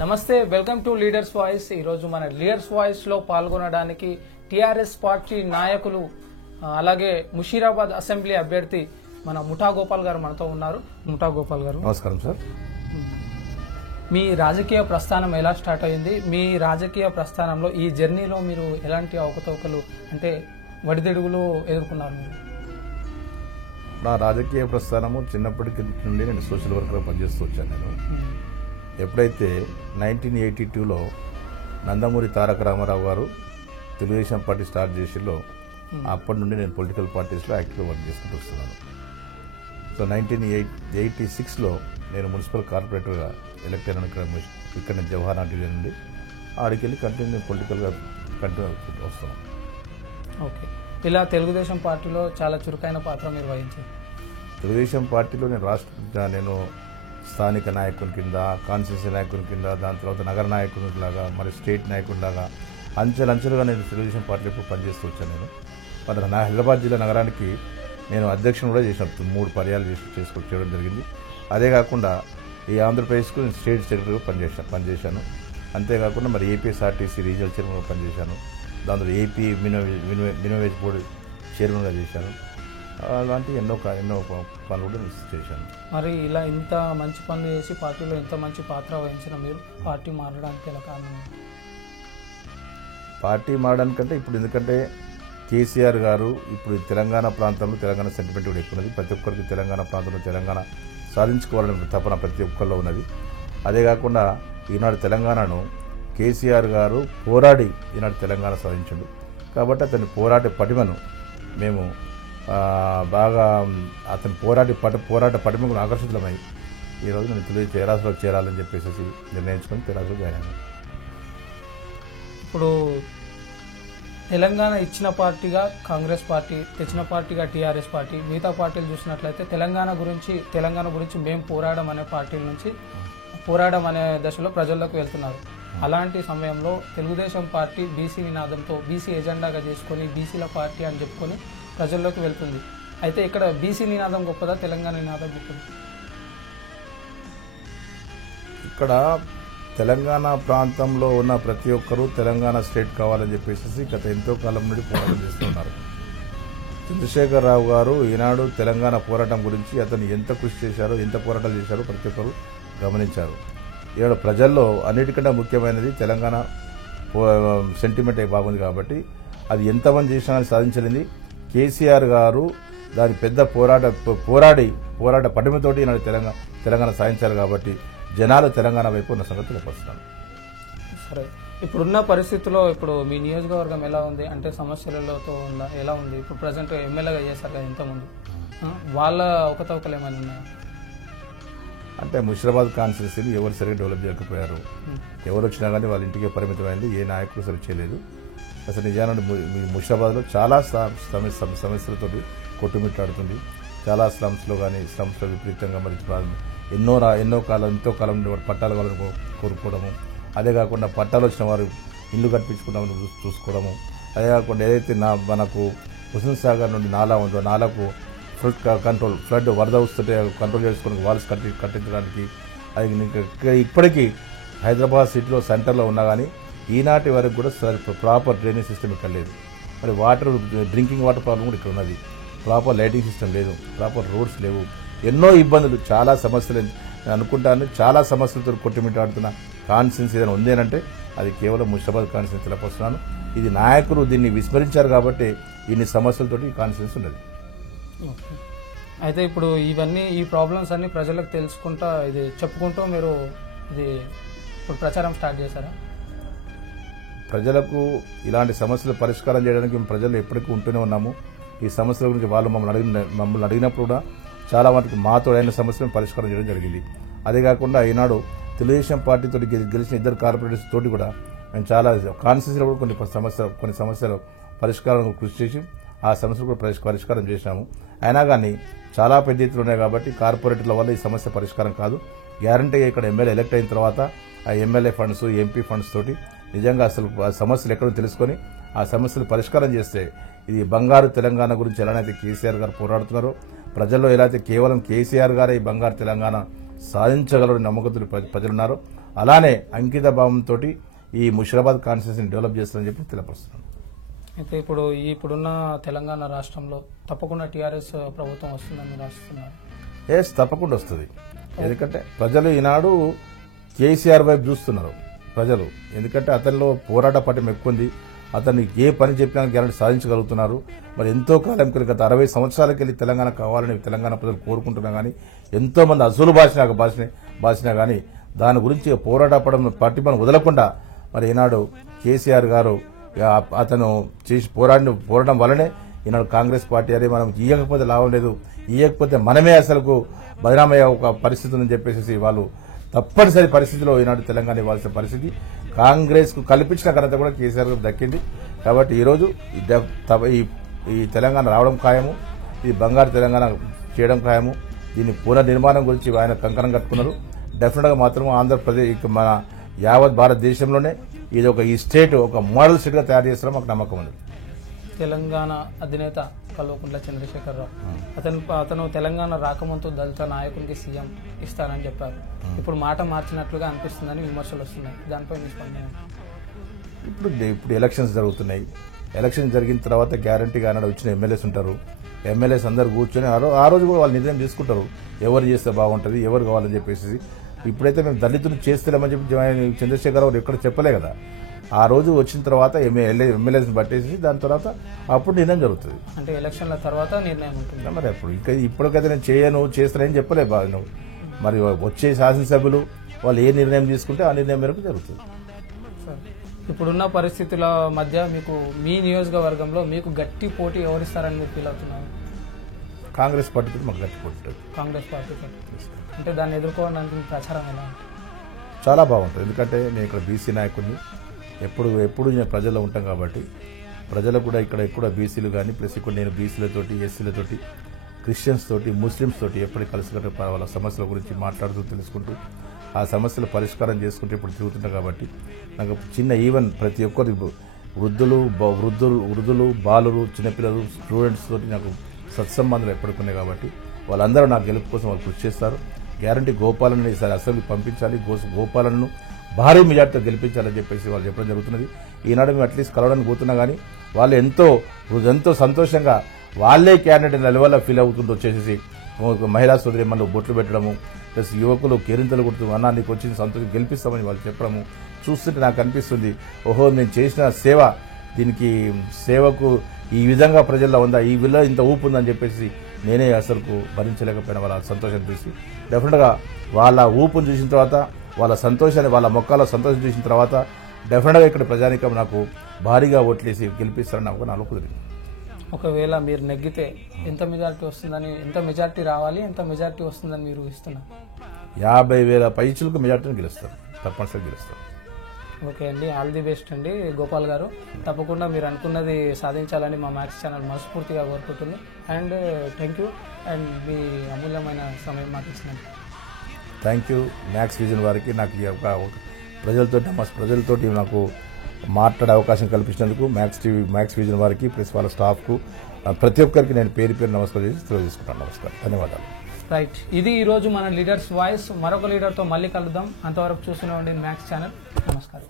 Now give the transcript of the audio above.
నమస్తే, welcome to leaders voice. ఈరోజు మన లీడర్స్ వాయిస్ లో పాల్గొనడానికి టీఆర్ఎస్ పార్టీ నాయకులు అలాగే ముషీరాబాద్ అసెంబ్లీ అభ్యర్థి మన ముఠా గోపాల్ గారు మనతో ఉన్నారు. ముఠా గోపాల్ గారు, నమస్కారం సార్. మీ రాజకీయ ప్రస్థానం ఎలా స్టార్ట్ అయింది? మీ రాజకీయ ప్రస్థానంలో ఈ జర్నీలో మీరు ఎలాంటి అవకతవకలు అంటే వడిదెడుగులు ఎదుర్కొన్నారు? మీరు నా రాజకీయ ప్రస్థానము చిన్నప్పటి నుండి నేను సోషల్ వర్కర్గా పనిచేస్తూ వచ్చాను. నేను ఎప్పుడైతే 1982లో నందమూరి తారక రామారావు గారు తెలుగుదేశం పార్టీ స్టార్ట్ చేసిలో అప్పటి నుండి నేను పొలిటికల్ పార్టీస్లో యాక్టివ్గా వర్క్ చేసుకుంటూ వస్తున్నాను. సో 1986లో నేను మున్సిపల్ కార్పొరేటర్గా ఎలక్ట్ అయిన ఇక్కడ జవహర్ డివిజన్ నుండి ఆడికి వెళ్ళి కంటిన్యూ పొలిటికల్గా కంటిన్యూ వస్తాను. ఓకే, ఇలా తెలుగుదేశం పార్టీలో చాలా చురుకైన పాత్ర మీరు వహించారు. తెలుగుదేశం పార్టీలో నేను స్థానిక నాయకుని కింద, కాన్స్టిట్యూన్సీ నాయకుని కింద, దాని తర్వాత నగర నాయకునిలాగా, మరి స్టేట్ నాయకునిలాగా అంచెలంచెలుగా నేను తెలుగుదేశం పార్టీలో పనిచేస్తూ వచ్చాను. నేను మరి నా హైదరాబాద్ జిల్లా నగరానికి నేను అధ్యక్షుని కూడా చేసిన 3 పర్యాలు చేయడం జరిగింది. అదే కాకుండా ఈ ఆంధ్రప్రదేశ్కు నేను స్టేట్ సెక్రటరీగా పనిచేశాను. అంతేకాకుండా మరి ఏపీఎస్ఆర్టీసీ రీజనల్ చైర్మన్గా పనిచేశాను. దాంట్లో ఏపీ మినిమం బోర్డు చైర్మన్గా చేశాను. అలాంటి ఎన్నో పనులు కూడా చేశాను. మరి ఇలా ఇంత మంచి పనులు చేసి పార్టీలో ఇంత మంచి పాత్ర వహించిన మీరు పార్టీ మారడానికి ఎలా కారణం? పార్టీ మారడానికంటే ఇప్పుడు ఎందుకంటే కేసీఆర్ గారు ఇప్పుడు తెలంగాణ ప్రాంతంలో తెలంగాణ సెంటిమెంట్ కూడా ఎక్కువ ఉన్నది. ప్రతి ఒక్కరికి తెలంగాణ ప్రాంతంలో తెలంగాణ సాధించుకోవాలని తపన ప్రతి ఒక్కరిలో ఉన్నది. అదే కాకుండా ఈనాడు తెలంగాణను కేసీఆర్ గారు పోరాడి ఈనాడు తెలంగాణ సాధించిండు. కాబట్టి అతని పోరాట పటిమను మేము బాగా అతని పోరాట పటిమకు ఆకర్షితులమై ఈరోజు నేను తెరాసలో చేరాలని చెప్పేసి నిర్ణయించుకొని తెరాసలో జాయిన్ అయ్యాను. ఇప్పుడు తెలంగాణ ఇచ్చిన పార్టీగా కాంగ్రెస్ పార్టీ, తెచ్చిన పార్టీగా టీఆర్ఎస్ పార్టీ, మిగతా పార్టీలు చూసినట్లయితే తెలంగాణ గురించి మేము పోరాడం అనే దశలో ప్రజల్లోకి వెళ్తున్నారు. అలాంటి సమయంలో తెలుగుదేశం పార్టీ బీసీ నినాదంతో బీసీ ఎజెండాగా చేసుకుని బీసీల పార్టీ అని చెప్పుకొని ప్రజల్లోకి వెళ్తుంది. అయితే ఇక్కడ బీసీ నినాదం గొప్పదా, తెలంగాణ నినాదం గొప్పదా? ఇక్కడ తెలంగాణ ప్రాంతంలో ఉన్న ప్రతి ఒక్కరూ తెలంగాణ స్టేట్ కావాలని చెప్పేసి గత ఎంతో కాలం నుండి పోరాటం చేస్తున్నారు. చంద్రశేఖరరావు గారు ఈనాడు తెలంగాణ పోరాటం గురించి అతను ఎంత కృషి చేశారో, ఎంత పోరాటాలు చేశారో ప్రతి ఒక్కరు గమనించారు. ఈనాడు ప్రజల్లో అన్నిటికంటే ముఖ్యమైనది తెలంగాణ సెంటిమెంట్ బాగుంది. కాబట్టి అది ఎంతమంది చేసినా సాధించలేని కేసీఆర్ గారు దాని పెద్ద పోరాట పటిమతోటి ఈనాడు తెలంగాణ సాధించారు. కాబట్టి జనాలు తెలంగాణ వైపు ఉన్న సంగతి తెలియపరుస్తున్నారు. సరే, ఇప్పుడున్న పరిస్థితుల్లో ఇప్పుడు మీ నియోజకవర్గం ఎలా ఉంది? అంటే సమస్యలతో ఉందా, ఎలా ఉంది? ఇప్పుడు ప్రజెంట్ ఎమ్మెల్యేగా చేశారు కదా ఇంతకుముందు, వాళ్ళ అవకతవకలు ఏమైనా ఉన్నాయా? అంటే ముషీరాబాద్ కాన్స్టిట్యూన్సీని ఎవరు సరిగ్గా డెవలప్ చేయకపోయారు. ఎవరు వచ్చినా కానీ వాళ్ళ ఇంటికే పరిమితమైంది. ఏ నాయకులు సరి చేయలేదు. అసలు నిజానికి ముషీరాబాద్లో చాలా సమస్యలతో కొట్టుమిట్టాడుతుంది. చాలా స్లమ్స్లో విపరీతంగా మరి ఎంతో కాలం నుండి పట్టాలు వాళ్ళని కోరుకోవడము, అదే కాకుండా పట్టాలు వచ్చిన వారు ఇల్లు కట్టించుకున్నామని చూసుకోవడము, అదే కాకుండా ఏదైతే మనకు హుస్సేన్ సాగర్ నుండి నాలా ఉందో నాలకు ఫ్లడ్ వరద వస్తుంటే కంట్రోల్ చేసుకోవడానికి వాల్స్ కట్టించడానికి అది ఇప్పటికీ హైదరాబాద్ సిటీలో సెంటర్లో ఉన్నా కానీ ఈనాటి వరకు కూడా ప్రాపర్ డ్రైనేజ్ సిస్టమ్ ఇక్కడ లేదు. మరి డ్రింకింగ్ వాటర్ ప్రాబ్లం కూడా ఇక్కడ ఉన్నది. ప్రాపర్ లైటింగ్ సిస్టమ్ లేదు, ప్రాపర్ రోడ్స్ లేవు. ఎన్నో ఇబ్బందులు, చాలా సమస్యలు అనుకుంటాను. చాలా సమస్యలతో కొట్టుమిట్టాడుతున్న కాన్స్టిట్యూన్సీ ఏదైనా ఉంది అంటే అది కేవలం ముషీరాబాద్ కాన్స్టిట్యూన్సీ తెలియపరుస్తున్నాను. ఇది నాయకులు దీన్ని విస్మరించారు కాబట్టి ఇన్ని సమస్యలతోటి ఈ కాన్స్టిట్యూన్సీ ఉన్నది. అయితే ఇప్పుడు ఈ ప్రాబ్లమ్స్ అన్ని ప్రజలకు తెలుసుకుంటా ఇది చెప్పుకుంటూ మీరు ఇప్పుడు ప్రచారం స్టార్ట్ చేశారా? ప్రజలకు ఇలాంటి సమస్యలు పరిష్కారం చేయడానికి మేము ప్రజలు ఎప్పటికీ ఉంటూనే ఉన్నాము. ఈ సమస్యల గురించి వాళ్ళు మమ్మల్ని అడిగినప్పుడు కూడా చాలా వాటికి మాతో అయిన సమస్యలను పరిష్కారం చేయడం జరిగింది. అదే కాకుండా ఈనాడు తెలుగుదేశం పార్టీతో గెలిచిన 2 కార్పొరేటర్స్ తోటి కూడా మేము చాలా కాన్స్టిట్యూన్సీలో కూడా కొన్ని సమస్యలు పరిష్కారం కృషి చేసి ఆ సమస్యలు కూడా పరిష్కారం చేసినాము. అయినా కానీ చాలా పెద్ద ఎత్తులు ఉన్నాయి కాబట్టి కార్పొరేటర్ల వల్ల ఈ సమస్య పరిష్కారం కాదు. గ్యారంటీగా ఇక్కడ ఎమ్మెల్యే ఎలక్ట్ అయిన తర్వాత ఆ ఎమ్మెల్యే ఫండ్స్, ఎంపీ ఫండ్స్ తోటి నిజంగా అసలు ఆ సమస్యలు ఎక్కడో తెలుసుకొని ఆ సమస్యలు పరిష్కారం చేస్తే ఇది బంగారు తెలంగాణ గురించి ఎలానైతే కేసీఆర్ గారు పోరాడుతున్నారో, ప్రజల్లో ఎలా అయితే కేవలం కేసీఆర్ గారే ఈ బంగారు తెలంగాణ సాధించగలరని నమ్మకంతో ప్రజలున్నారో అలానే అంకిత భావంతో ఈ ముషిరాబాద్ కాన్స్టిట్యూన్సీని డెవలప్ చేస్తారని చెప్పి తెలియపరుస్తున్నాను. అయితే ఇప్పుడున్న తెలంగాణ రాష్ట్రంలో తప్పకుండా టీఆర్ఎస్ ప్రభుత్వం వస్తుందని రాస్తున్నారు. తప్పకుండా వస్తుంది. ఎందుకంటే ప్రజలు ఈనాడు కేసీఆర్ వైపు చూస్తున్నారు ప్రజలు. ఎందుకంటే అతనిలో పోరాట పటిమ ఎక్కువ ఉంది. అతన్ని ఏ పని చెప్పినా గ్యారెంటీ సాధించగలుగుతున్నారు. మరి ఎంతో కాలం గత 60 సంవత్సరాలకి వెళ్ళి తెలంగాణ కావాలని తెలంగాణ ప్రజలు కోరుకుంటున్నా కానీ ఎంతో మంది అసలు భాషినా కానీ దాని గురించి పోరాట పటిమను వదలకుండా మరి ఈనాడు కేసీఆర్ గారు అతను చేసి పోరాటం వల్లనే ఈనాడు కాంగ్రెస్ పార్టీ అదే మనం ఇయ్యకపోతే లాభం లేదు, ఇయ్యకపోతే మనమే అసలుకు బదనామయ్యే ఒక పరిస్థితి ఉందని చెప్పేసి వాళ్ళు తప్పనిసరి పరిస్థితిలో ఈనాడు తెలంగాణ ఇవ్వాల్సిన పరిస్థితి కాంగ్రెస్ కు కల్పించిన ఘనత కూడా కేసీఆర్ గారు దక్కింది. కాబట్టి ఈరోజు ఈ తెలంగాణ రావడం ఖాయము, ఇది బంగారు తెలంగాణ చేయడం ఖాయము. దీని పునర్నిర్మాణం గురించి ఆయన కంకణం కట్టుకున్నారు. డెఫినెట్ గా మాత్రం ఆంధ్రప్రదేశ్ మన యావత్ భారతదేశంలోనే ఇది ఈ స్టేట్ ఒక మోడల్ స్టేట్ గా తయారు చేస్తారో మాకు నమ్మకం ఉంది. తెలంగాణ అధినేత కల్వకుంట్ల చంద్రశేఖరరావు అతను తెలంగాణ రాకముందు దళిత నాయకునికి సీఎం ఇస్తానని చెప్పారు. ఇప్పుడు మాట మార్చినట్లుగా అనిపిస్తుందని విమర్శలు వస్తున్నాయి. దానిపై మీ స్పందన? ఇప్పుడు ఎలక్షన్స్ జరుగుతున్నాయి. ఎలక్షన్ జరిగిన తర్వాత గ్యారంటీగా అన్నాడు వచ్చిన ఎమ్మెల్యేస్ ఉంటారు. ఎమ్మెల్యేస్ అందరు కూర్చొని ఆ రోజు కూడా వాళ్ళు నిర్ణయం తీసుకుంటారు ఎవరు చేస్తే బాగుంటుంది, ఎవరు కావాలని చెప్పేసి. ఇప్పుడైతే మేము దళితులు చేస్తలేమని చెప్పి చంద్రశేఖరరావు ఎక్కడ చెప్పలే కదా. ఆ రోజు వచ్చిన తర్వాత ఎమ్మెల్యేస్ పట్టేసి దాని తర్వాత అప్పుడు నిర్ణయం జరుగుతుంది. అంటే ఎలక్షన్ల తర్వాత నిర్ణయం ఉంటుంది. మరి అప్పుడు ఇప్పటికైతే నేను చేస్తానని చెప్పలే బాగా నువ్వు. మరి వచ్చే శాసనసభ్యులు వాళ్ళు ఏ నిర్ణయం తీసుకుంటే ఆ నిర్ణయం మేరకు జరుగుతుంది. ఇప్పుడున్న పరిస్థితుల మధ్య మీకు మీ నియోజకవర్గంలో మీకు గట్టి పోటీ ఎవరిస్తారని మీరు ఫీల్ అవుతున్నారు? కాంగ్రెస్ పార్టీతో మాకు గట్టి పోటీ ఉంటుంది. కాంగ్రెస్ పార్టీ అంటే దాన్ని ఎదుర్కోవడానికి ప్రచారం ఎలా? చాలా బాగుంటుంది. ఎందుకంటే నేను ఇక్కడ బీసీ నాయకుడిని, ఎప్పుడు నేను ప్రజల్లో ఉంటాం కాబట్టి ప్రజలకు కూడా ఇక్కడ బీసీలు కానీ ప్లస్ ఇక్కడ నేను బీసీలతోటి, ఎస్సీలతోటి, క్రిస్టియన్స్ తోటి, ముస్లిమ్స్ తోటి ఎప్పటికీ కలిసి వాళ్ళ సమస్యల గురించి మాట్లాడుతూ తెలుసుకుంటూ ఆ సమస్యలు పరిష్కారం చేసుకుంటూ ఇప్పుడు తిరుగుతున్నా కాబట్టి నాకు చిన్న ఈవెన్ ప్రతి ఒక్కరి వృద్ధులు, బాలురు, చిన్నపిల్లలు, స్టూడెంట్స్ తోటి నాకు సత్సంబంధాలు ఎప్పటికున్నాయి కాబట్టి వాళ్ళందరూ నా గెలుపు కోసం వాళ్ళు కృషి చేస్తారు. గ్యారంటీ గోపాలను ఈసారి అసెంబ్లీ పంపించాలి, గోపాలను భారీ మెజార్టీతో గెలిపించాలని చెప్పేసి వాళ్ళు చెప్పడం జరుగుతున్నది. ఈనాడు మేము అట్లీస్ట్ కలవడానికి పోతున్నా కానీ వాళ్ళు ఎంతో సంతోషంగా వాళ్ళే క్యాండిడేట్ లెవెల్లో ఫీల్ అవుతుంటూ వచ్చేసి మహిళా సోదరి మనలో బొట్లు పెట్టడము ప్లస్ యువకులు కేరింతలు కొడుతూ అన్నా నీకు వచ్చిన సంతోషం గెలిపిస్తామని వాళ్ళు చెప్పడము చూస్తుంటే నాకు అనిపిస్తుంది, ఓహో నేను చేసిన సేవకు ఈ విధంగా ప్రజల్లో ఉందా, ఈ విలువ ఇంత ఊపు ఉందని చెప్పేసి నేనే అసలుకు భరించలేకపోయినా వాళ్ళ సంతోషం చూసి డెఫినెట్గా వాళ్ళ ఊపును చూసిన తర్వాత వాళ్ళ సంతోషాన్ని వాళ్ళ మొక్కల సంతోషం చూసిన తర్వాత డెఫినెట్గా ఇక్కడ ప్రజానికం నాకు భారీగా ఓట్లేసి గెలిపిస్తారని నాకు నాలో కుదిరింది. ఒకవేళ మీరు నెగ్గితే ఎంత మెజార్టీ రావాలి, ఎంత మెజార్టీ వస్తుందని మీరు ఊహిస్తున్నారు? 50,000 పైచులకు మెజార్టీని గెలుస్తారు, తప్పనిసరిగా గెలుస్తారు. ఓకే అండి, ఆల్ ది బెస్ట్ అండి గోపాల్ గారు. తప్పకుండా మీరు అనుకున్నది సాధించాలని మా మ్యాక్స్ ఛానల్ మనస్ఫూర్తిగా కోరుకుంటుంది. అండ్ థ్యాంక్ యూ అండ్ మీ అమూల్యమైన సమయం మాకు ఇచ్చినందుకు. థ్యాంక్ యూ మ్యాక్స్ విజన్ వారికి నాకు ఈ యొక్క ప్రజలతోటి నాకు మాట్లాడే అవకాశం కల్పించినందుకు మ్యాక్స్ విజన్ వారికి ప్లస్ వాళ్ళ స్టాఫ్కు ప్రతి ఒక్కరికి నేను పేరు నమస్కారం చేసి తెలియజేసుకుంటాను. నమస్కారం, ధన్యవాదాలు. రైట్, ఇది ఈరోజు మన లీడర్స్ వాయిస్. మరొక లీడర్తో మళ్ళీ కలుద్దాం. అంతవరకు చూస్తూనే ఉండండి మ్యాక్స్ ఛానల్. నమస్కారం.